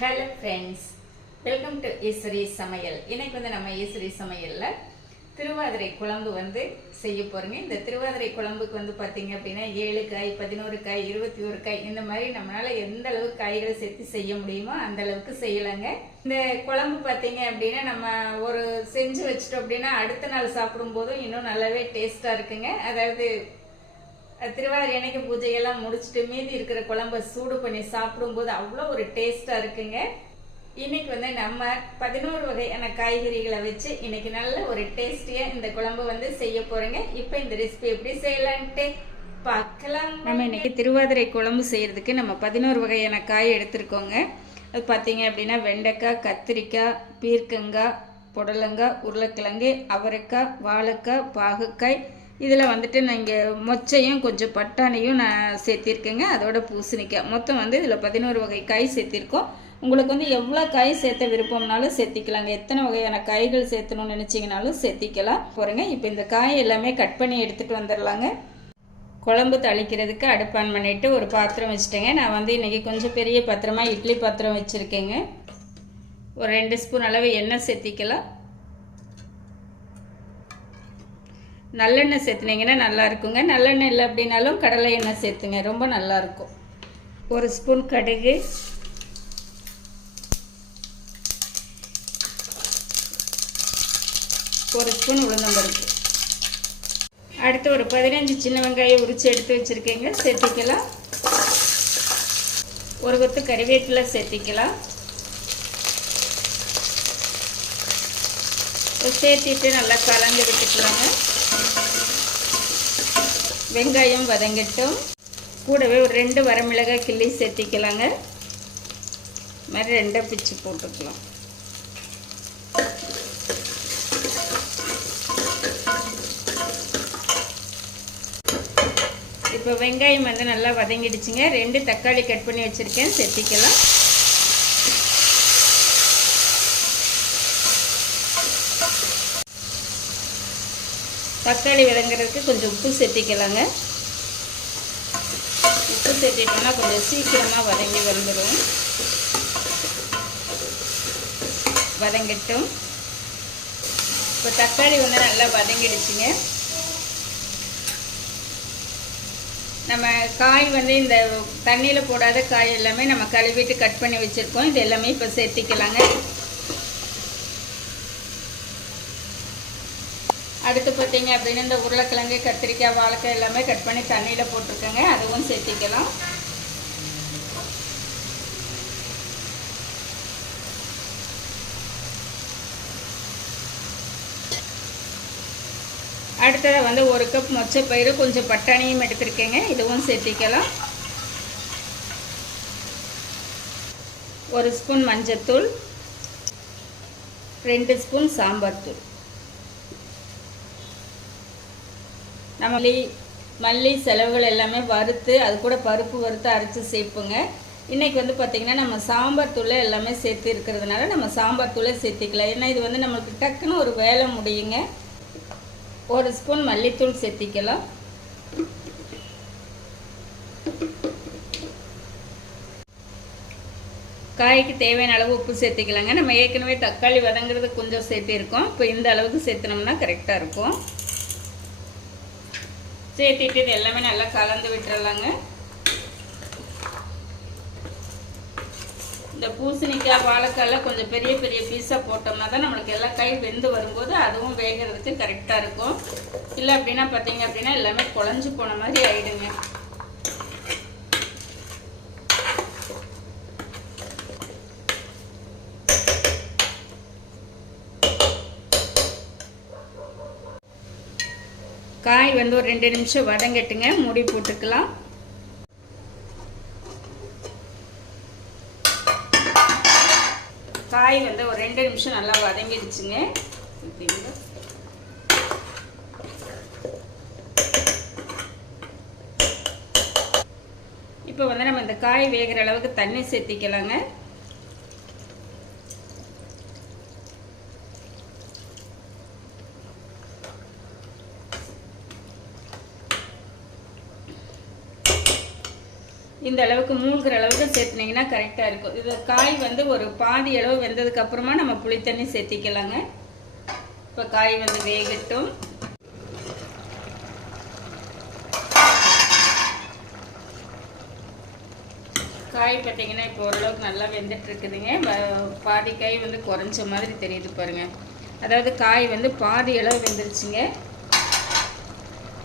Hello friends welcome to Eswari சமையல் இன்னைக்கு வந்து நம்ம ஈஸ்வரி சமையலில் திருவாதிரை குழம்பு வந்து செய்ய போகிறோங்க இந்த திருவாதிரை குழம்புக்கு வந்து பார்த்தீங்க அப்படின்னா ஏழு காய் பதினோரு காய் இருபத்தி ஒரு காய் இந்த மாதிரி நம்மளால் எந்த அளவுக்கு காய்களை சேர்த்து செய்ய முடியுமோ அந்த அளவுக்கு செய்யலாங்க. இந்த குழம்பு பார்த்தீங்க அப்படின்னா நம்ம ஒரு செஞ்சு வச்சுட்டோம் அப்படின்னா அடுத்த நாள் சாப்பிடும்போதும் இன்னும் நல்லாவே டேஸ்ட்டாக இருக்குங்க. அதாவது திருவாதிரை அன்னைக்கு பூஜையெல்லாம் முடிச்சுட்டு மீதி இருக்கிற குழம்ப சூடு பண்ணி சாப்பிடும்போது அவ்வளோ ஒரு டேஸ்டா இருக்குங்க. இன்னைக்கு வந்து நம்ம பதினோரு வகையான காய்கறிகளை வச்சு இன்னைக்கு நல்ல ஒரு டேஸ்டியா இந்த குழம்பு வந்து செய்ய போறோங்க. இப்போ இந்த ரெசிபி எப்படி செய்யலான்ட்டு பார்க்கலாம் நம்ம இன்னைக்கு திருவாதிரை குழம்பு செய்யறதுக்கு நம்ம பதினோரு வகையான காய் எடுத்திருக்கோங்க. அது பார்த்தீங்க அப்படின்னா வெண்டைக்காய் கத்திரிக்காய் பீர்க்கங்காய் புடலங்காய் உருளைக்கிழங்கு அவரைக்காய் வாழைக்காய் பாகுக்காய் இதில் வந்துட்டு நான் இங்கே மொச்சையும் கொஞ்சம் பட்டாணியும் நான் சேர்த்திருக்கேங்க. அதோட பூசணிக்காய் மொத்தம் வந்து இதில் பதினோரு வகை காய் சேர்த்திருக்கோம். உங்களுக்கு வந்து எவ்வளோ காய் சேர்த்த விருப்பம்னாலும் சேர்த்திக்கலாங்க. எத்தனை வகையான காய்கள் சேர்த்தணும்னு நினச்சிங்கனாலும் சேர்த்திக்கலாம். போகிறேங்க இப்போ இந்த காய் எல்லாமே கட் பண்ணி எடுத்துகிட்டு வந்துடலாங்க. குழம்பு தளிக்கிறதுக்கு அடுப்பான் பண்ணிவிட்டு ஒரு பாத்திரம் வச்சுட்டேங்க. நான் வந்து இன்றைக்கி கொஞ்சம் பெரிய பாத்திரமாக இட்லி பாத்திரம் வச்சுருக்கேங்க. ஒரு ரெண்டு ஸ்பூன் அளவு எண்ணெய் சேர்த்திக்கலாம். நல்லெண்ணெய் சேர்த்துனீங்கன்னா நல்லா இருக்குங்க நல்லெண்ணெய் இல்லை அப்படின்னாலும் கடலை எண்ணெய் சேர்த்துங்க. ரொம்ப நல்லா இருக்கும் ஒரு ஸ்பூன் கடுகு. ஒரு ஸ்பூன் உளுந்தம்பருப்பு. அடுத்து ஒரு பதினஞ்சு சின்ன வெங்காயம் உரிச்சு எடுத்து வச்சுருக்கீங்க. சேர்த்திக்கலாம். ஒரு கொத்து கறிவேப்பிலை சேர்த்திக்கலாம். சேர்த்திட்டு நல்லா கலந்து விட்டுக்கலாங்க. வெங்காயம் வதங்கட்டும். கூடவே ஒரு ரெண்டு வரமிளகாய் கிள்ளி சேர்த்திக்கலாங்க. மாதிரி ரெண்டை பிச்சு போட்டுக்கலாம். இப்போ வெங்காயம் வந்து நல்லா வதங்கிடுச்சுங்க. ரெண்டு தக்காளி கட் பண்ணி வச்சுருக்கேன். சேர்த்திக்கலாம். தக்காளி விளங்குறதுக்கு கொஞ்சம் உப்பு சேர்த்திக்கலாங்க. உப்பு சேர்த்திட்டோம்னா கொஞ்சம் சீக்கிரமாக வதங்கி வந்துடும் வதங்கட்டும். இப்போ தக்காளி வந்து நல்லா வதங்கிடுச்சுங்க. நம்ம காய் வந்து இந்த தண்ணியில் போடாத காய் எல்லாமே நம்ம கழுவிட்டு கட் பண்ணி வச்சுருக்கோம். இது எல்லாமே இப்போ சேர்த்திக்கலாங்க. அடுத்து பார்த்தீங்க அப்படின்னா இந்த உருளைக்கிழங்கு கத்திரிக்காய் வாழைக்காய் எல்லாமே கட் பண்ணி தண்ணியில் போட்டிருக்கேங்க. அதுவும் சேர்த்திக்கலாம். அடுத்ததாக வந்து ஒரு கப் மொச்சப்பயிறு கொஞ்சம் பட்டாணியும் எடுத்திருக்கேங்க. இதுவும் சேர்த்திக்கலாம். ஒரு ஸ்பூன் மஞ்சத்தூள் ரெண்டு ஸ்பூன் சாம்பார் தூள். நம்ம மல்லி மல்லி செலவுகள் எல்லாமே வறுத்து அது கூட பருப்பு வறுத்து அரைச்சி சேர்ப்புங்க. இன்றைக்கி வந்து பார்த்திங்கன்னா நம்ம சாம்பார் தூளை எல்லாமே சேர்த்து இருக்கிறதுனால நம்ம சாம்பார் தூளை சேர்த்திக்கலாம். ஏன்னா இது வந்து நம்மளுக்கு டக்குன்னு ஒரு வேலை முடியுங்க. ஒரு ஸ்பூன் மல்லித்தூள் சேர்த்திக்கலாம். காய்க்கு தேவையான அளவு உப்பு சேர்த்திக்கலாங்க. நம்ம ஏற்கனவே தக்காளி வதங்குறது கொஞ்சம் சேர்த்திருக்கோம். இப்போ இந்த அளவுக்கு சேர்த்துனோம்னா கரெக்டாக இருக்கும். சேர்த்திட்டு இது எல்லாமே நல்லா கலந்து விட்டுறலாங்க. இந்த பூசணிக்காய் வாழைக்காயெல்லாம் கொஞ்சம் பெரிய பெரிய பீஸாக போட்டோம்னா தான் நம்மளுக்கு எல்லா காயும் வெந்து வரும்போது அதுவும் வேகிறதுக்கு கரெக்டாக இருக்கும். இல்லை அப்படின்னா பார்த்தீங்க அப்படின்னா எல்லாமே குழஞ்சு போன மாதிரி ஆயிடுங்க. காய் வந்து ஒரு ரெண்டு நிமிஷம் வதங்கட்டுங்க. மூடி போட்டுக்கலாம். காய் வந்து ஒரு ரெண்டு நிமிஷம் நல்லா வதங்கிடுச்சுங்க. இப்போ வந்து நம்ம இந்த காய் வேகிற அளவுக்கு தண்ணி சேர்த்திக்கலாங்க. இந்த அளவுக்கு மூழ்கிற அளவுக்கு சேர்த்துனீங்கன்னா கரெக்டாக இருக்கும். இது காய் வந்து ஒரு பாதி அளவு வெந்ததுக்கு அப்புறமா நம்ம புளி தண்ணி சேர்த்திக்கலாங்க. இப்போ காய் வந்து வேகட்டும். காய் பார்த்தீங்கன்னா இப்போ ஓரளவுக்கு நல்லா வெந்துட்டுருக்குதுங்க. பாதி காய் வந்து குறைஞ்ச மாதிரி தெரியுது பாருங்க. அதாவது காய் வந்து பாதி அளவு வெந்துருச்சுங்க.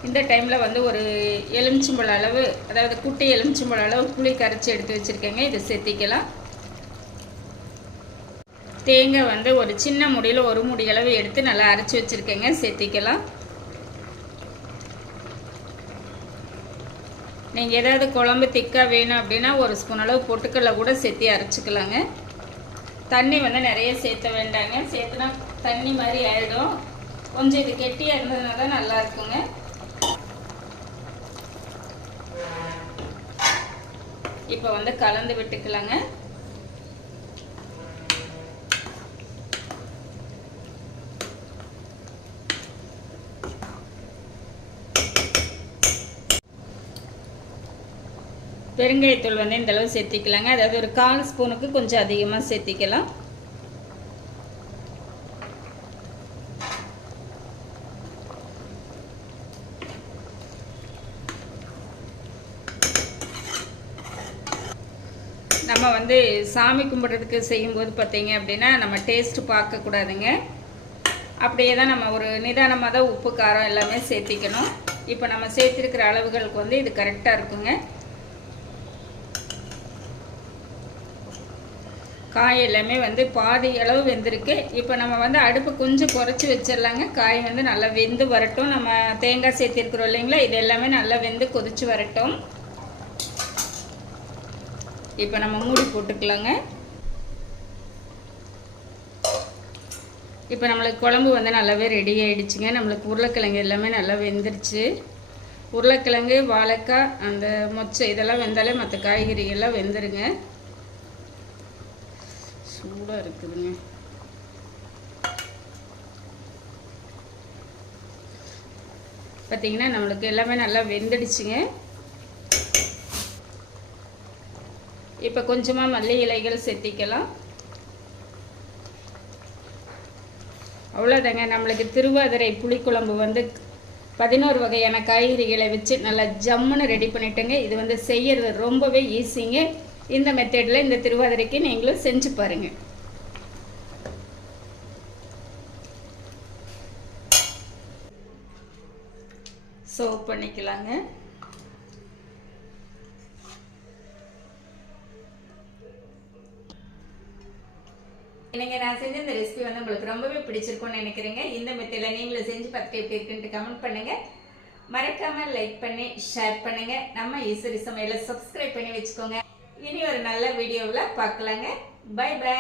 இந்த டைமில் வந்து ஒரு எலுமிச்சம்பழ அளவு அதாவது குட்டி எலுமிச்சம்பழ அளவு புளி கரைச்சி எடுத்து வச்சுருக்கேங்க. இதை சேர்த்திக்கலாம். தேங்காய் வந்து ஒரு சின்ன முடியில் ஒரு முடி அளவு எடுத்து நல்லா அரைச்சி வச்சுருக்கேங்க. சேர்த்திக்கலாம். நீங்கள் ஏதாவது குழம்பு திக்காக வேணும் அப்படின்னா ஒரு ஸ்பூன் அளவு பொட்டுக்கடலை கூட சேர்த்தி அரைச்சிக்கலாங்க. தண்ணி வந்து நிறைய சேர்த்த வேண்டாங்க. சேர்த்துனா தண்ணி மாதிரி ஆயிடும். கொஞ்சம் இது கெட்டியாக இருந்ததுனால தான் நல்லா இருக்குங்க. இப்போ வந்து கலந்து விட்டுக்கலாங்க. பெருங்காயத்தூள் வந்து இந்த அளவு சேர்த்திக்கலாங்க. அதாவது ஒரு கால் ஸ்பூனுக்கு கொஞ்சம் அதிகமாக சேர்த்திக்கலாம். நம்ம வந்து சாமி கும்பிட்றதுக்கு செய்யும்போது பார்த்தீங்க அப்படின்னா நம்ம டேஸ்ட் பார்க்கக்கூடாதுங்க அப்படியே தான் நம்ம ஒரு நிதானமாக தான் உப்பு காரம் எல்லாமே சேர்த்திக்கணும். இப்போ நம்ம சேர்த்துருக்கிற அளவுகளுக்கு வந்து இது கரெக்டாக இருக்குங்க. காய் எல்லாமே வந்து பாதி அளவு வெந்திருக்கு. இப்போ நம்ம வந்து அடுப்பு கொஞ்சம் குறைச்சி வச்சிடலாங்க. காய் வந்து நல்லா வெந்து வரட்டும். நம்ம தேங்காய் சேர்த்திருக்கிறோம் இல்லைங்களா? இது எல்லாமே நல்லா வெந்து கொதிச்சு வரட்டும். இப்போ நம்ம மூடி போட்டுக்கலாங்க. இப்போ நம்மளுக்கு குழம்பு வந்து நல்லாவே ரெடி ஆகிடுச்சுங்க நம்மளுக்கு உருளைக்கிழங்கு எல்லாமே நல்லா வெந்துருச்சு. உருளைக்கிழங்கு வாழைக்காய் அந்த மொச்சை இதெல்லாம் வெந்தாலே மற்ற காய்கறிகள்லாம் வெந்துருங்க. சூடாக இருக்குதுங்க. பார்த்தீங்கன்னா நம்மளுக்கு எல்லாமே நல்லா வெந்துடுச்சுங்க. இப்போ கொஞ்சமாக மல்லி இலைகள் சேர்த்திக்கலாம் அவ்வளோதாங்க நம்மளுக்கு திருவாதிரை புளிக்குழம்பு வந்து பதினோரு வகையான காய்கறிகளை வச்சு நல்லா ஜம்முன்னு ரெடி பண்ணிட்டேங்க. இது வந்து செய்யறது ரொம்பவே ஈஸிங்க இந்த மெத்தடில் இந்த திருவாதிரைக்கு நீங்களும் செஞ்சு பாருங்க. சர்வ் பண்ணிக்கலாங்க. எனக்கு நான் செஞ்ச இந்த ரெசிபி வந்து உங்களுக்கு ரொம்பவே பிடிச்சிருக்கும்னு நினைக்கிறேங்க. இந்த மெத்தடில் நீங்களும் செஞ்சு பார்த்துட்டு எப்படி இருக்குன்ட்டு கமெண்ட் பண்ணுங்க. மறக்காமல் லைக் பண்ணி ஷேர் பண்ணுங்க. நம்ம ஈஸ்வரி சமையலை சப்ஸ்கிரைப் பண்ணி வச்சுக்கோங்க. இனி ஒரு நல்ல வீடியோவில் பார்க்கலாங்க. By by